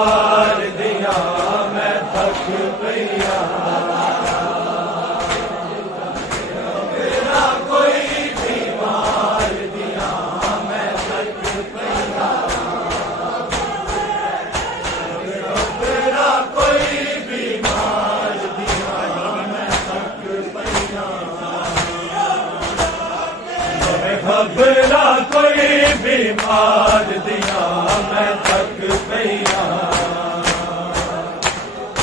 बीमार दिया मैं थक पईया मेरा कोई बीमार दिया मैं थक पईया मेरा कोई बीमार दिया मैं थक पईया खबरा कोई बीमार दिया मैं थक पईया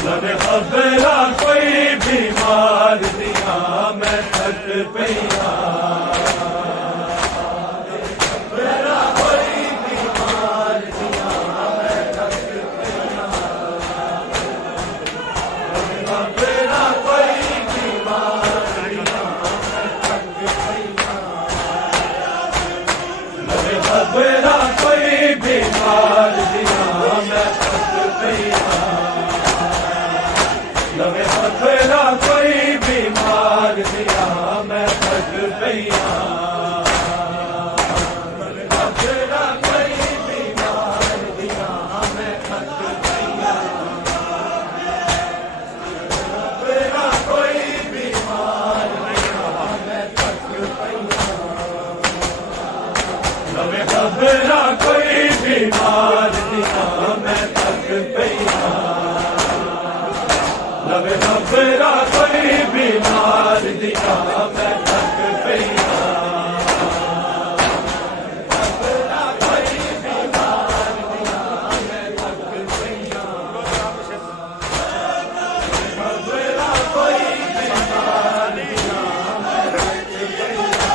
लगे खबरा कोई बीमार दिया मैं थक पईया खबरा कोई बीमार दिया मैं थक पईया खबरा कोई बीमार दिया मैं थक पईया खबरा कोई बीमार दिया मैं थक पईया लगे खबरा कोई बीमार दिया मैं थक पईया खबरा कोई बीमार दिया मैं थक पईया खबरा कोई बीमार दिया मैं थक पईया लगे खबरा कोई बीमार दिया मैं थक पईया लगे खबरा कोई बीमार दिया मैं थक पईया खबरा कोई बीमार दिया मैं थक पईया खबरा कोई बीमार दिया मैं थक पईया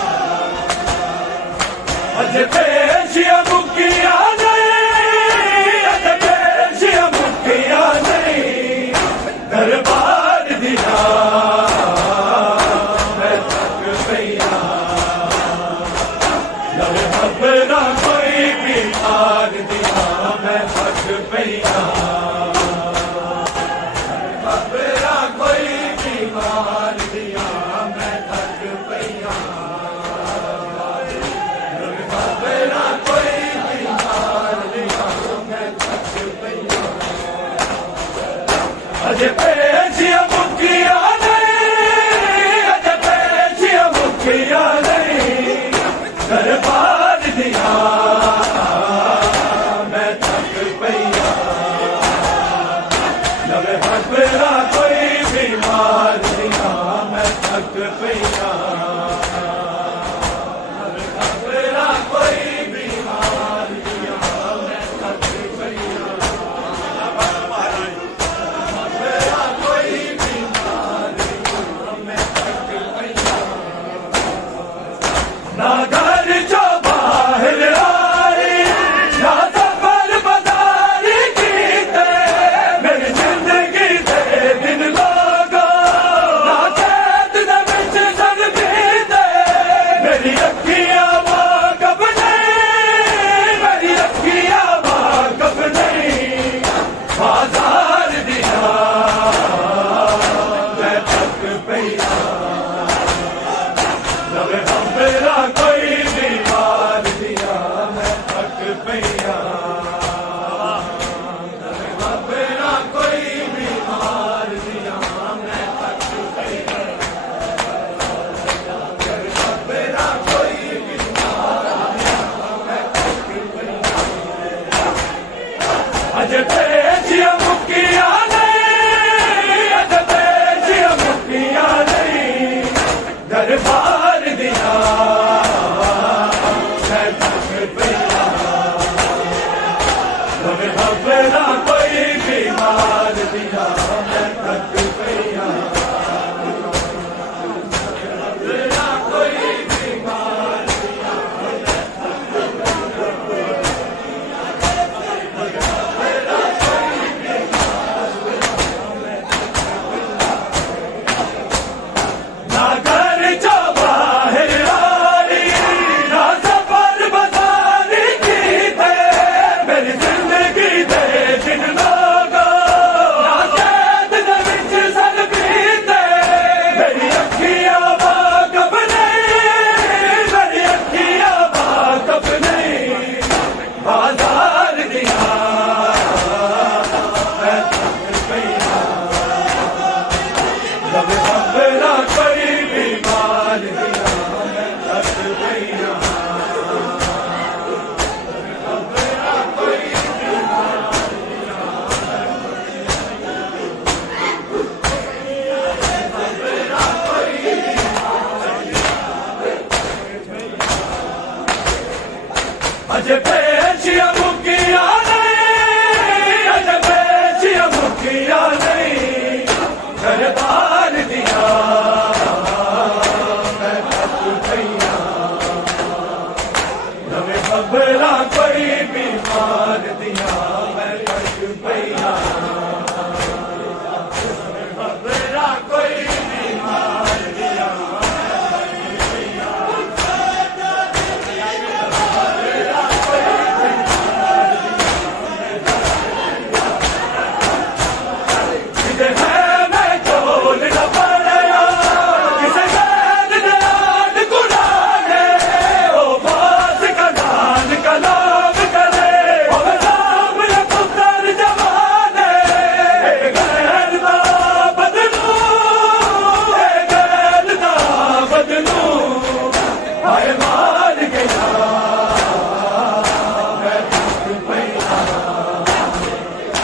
अजे पेशिया मुकिया नहीं अजे पेशिया मुकिया नहीं दरबार दिया मैं थक पईया लगे खबरा कोई बीमार दिया मैं थक पईया खबरा कोई बीमार दिया मैं थक पईया खबरा कोई बीमार दिया मैं थक पईया अजे पेशिया मुकिया नहीं अजे पेशिया मुकिया नहीं दरबार दिया मैं थक पईया लगे खबरा कोई बीमार दिया मैं थक पईया खबरा कोई बीमार दिया मैं थक पईया खबरा कोई बीमार पईया मेरा कोई बीमार दिया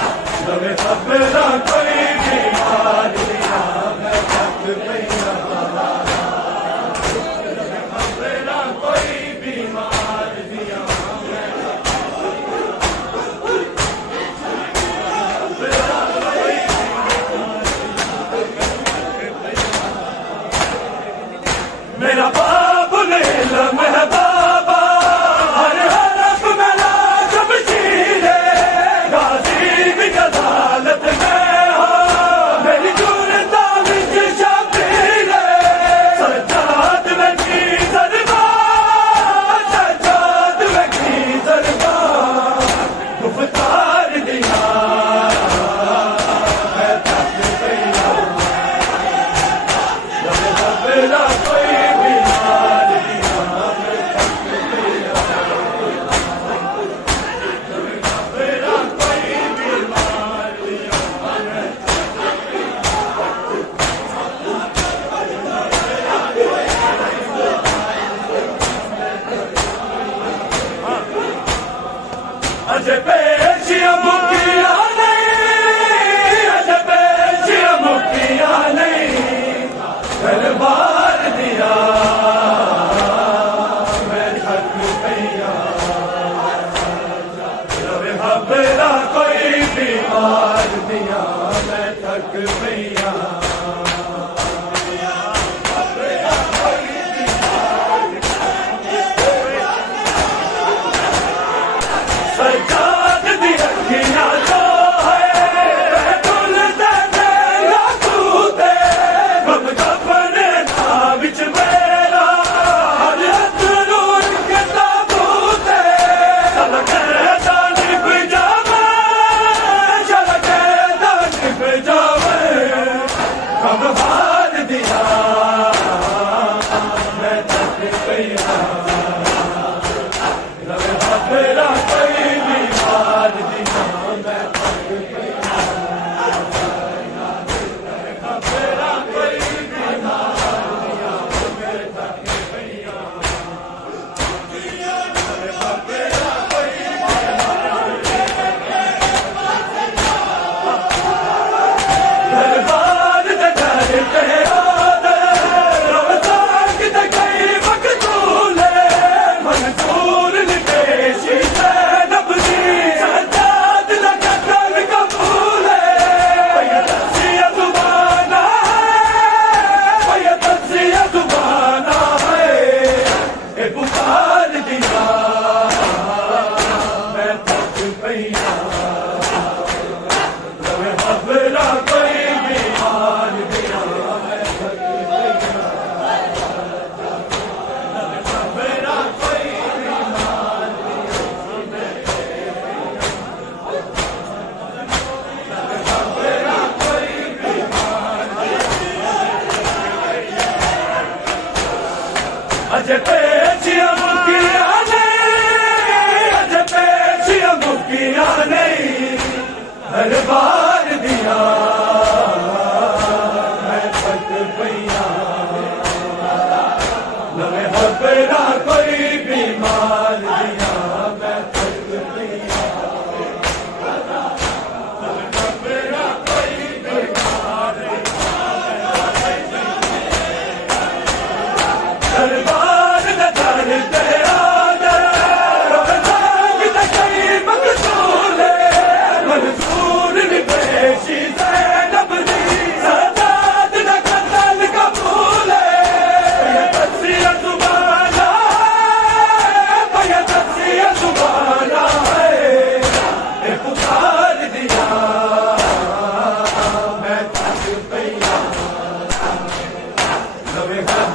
मेरा कोई बीमार दिया मैं थक पईया मेरा कोई बीमार दिया मेरा बाबुल इल्म है बाबा हर हरफ मेरा शमशीर है गाजी भी अदालत में हो मेरी जुर्ता विच शबीर है सज्जाद में की सरकार सज्जाद में की सरकार गुफ्तार दिया मैं थक पईया मेरा कोई बीमार दिया मैं थक पईया मेरा कोई बीमार दिया अज पेशिया मुकिया नहीं अज पेशिया मुकिया नहीं तलवार दिया मैं थक पईया मेरा कोई बीमार दिया मैं थक पईया सज्जाद दी रखिया जो है तुल दे लाकूते गम गपने था विच मेरा हर अतरूर के ताबूते सलके दानी पिजामे सलके दानी पिजामे कब हार दिया मैं थक पईया मेरा कोई बीमार दिया मैं थक पईया मेरा कोई बीमार दिया मैं थक पईया मेरा कोई दरबार दे करते रमजान के कई मकतूल मंसूर लिपेशी नबजी सज्जाद लगा कर कबूल है तस्सिया जुबाना है तस्सिया जुबाना है ए पुकार दिया मैं थक पईया मेरा कोई बीमार दिया मैं थक पईया मेरा कोई बीमार मेरा कोई बीमार अज पेशिया मुकिया नहीं अज पेशिया मुकिया नहीं दरबार दिया मैं थक पईया मेरा कोई बीमार दिया मैं थक पईया मेरा कोई बीमार दरबार नवे